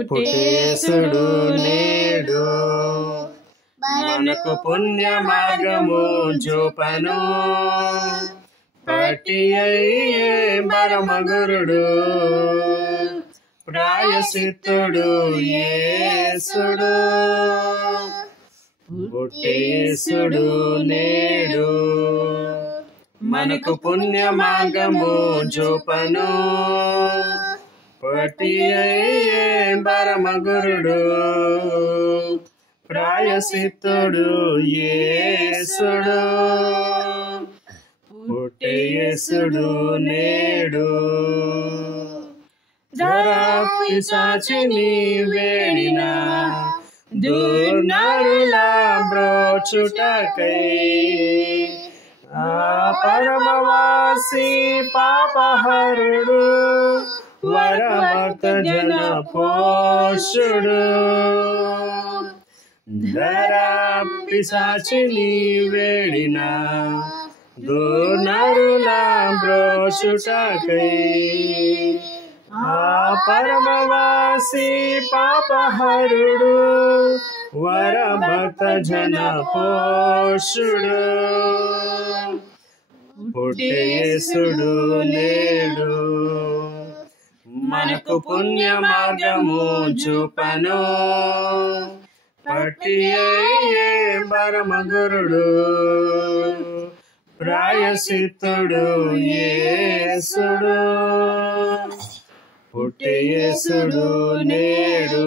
పుట్టేసుడు నేడు మనకు పుణ్య మార్గము చూపను పట్టి అయ్యే పరమగురుడు ప్రాయశ్చిత్తుడు యేసుడు పుట్టేసుడు నేడు మనకు పుణ్య మార్గము చూపను పట్టి అయ్యే పరమగురుడు ప్రాయశ్చిత్తుడు యేసుడు పుట్టేసుడు నేడు పిశాచిని వేడిన దుర్నరుల బ్రోచుటకై ఆ పరమవాసి పాపహరుడు వరభక్త జన పోషుడు పిశాచిని వేడిన దుర్నరుల బ్రోచుటకై ఆ పరమవాసి పాపహరుడు వరభక్త జన పోషుడు పుట్టేసుడు నేడు మనకు పుణ్య మార్గము చూపను పట్టి అయ్యే పరమగురుడు ప్రాయశ్చిత్తుడు యేసుడు పుట్టేసుడు నేడు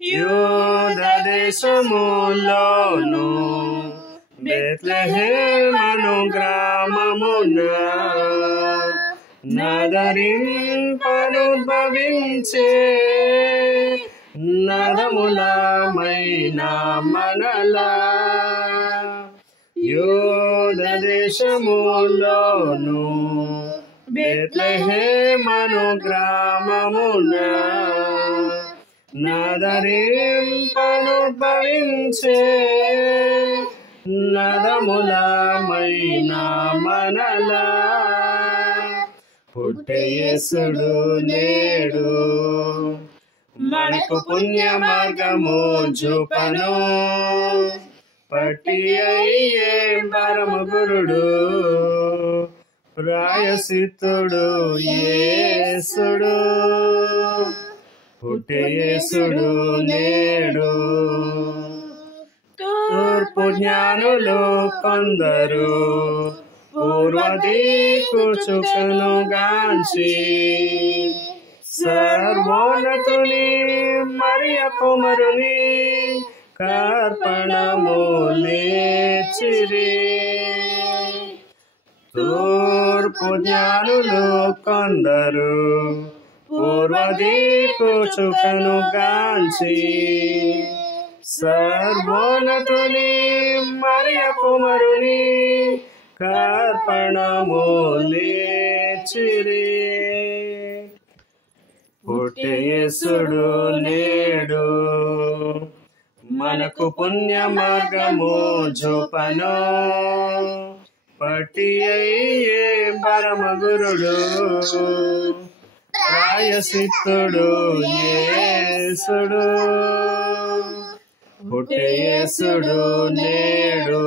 యూద దేశములోను బెత్లెహేమను గ్రామమున నదరింపనుద్భవించే నదములమైన మనలా యూద దేశములోను బెత్లెహేమను గ్రామమున నదరింపనుద్భవించే నదములమైన మనలా పుట్టేసుడు నేడు మనకు పుణ్య మార్గము చూపను పట్టి అయ్యే పరమగురుడు ప్రాయశ్చిత్తుడు యేసుడు పుట్టేసుడు నేడు తూర్పు జ్ఞానులు కొందరు పూర్వదిక్కు చుక్కను గాంచి సర్వోన్నతుని మరియ కుమారుని కర్పణములేచిరి తూర్పు జ్ఞానులు కొందరు పూర్వదిక్కు చుక్కను గాంచి సర్వోన్నతుని మరియ కుమారుని కర్పణములేచిరి పుట్టేసుడు నేడు మనకు పుణ్య మార్గము చూపను పట్టి అయ్యే పరమగురుడు ప్రాయశ్చిత్తుడు యేసుడు పుట్టేసుడు నేడు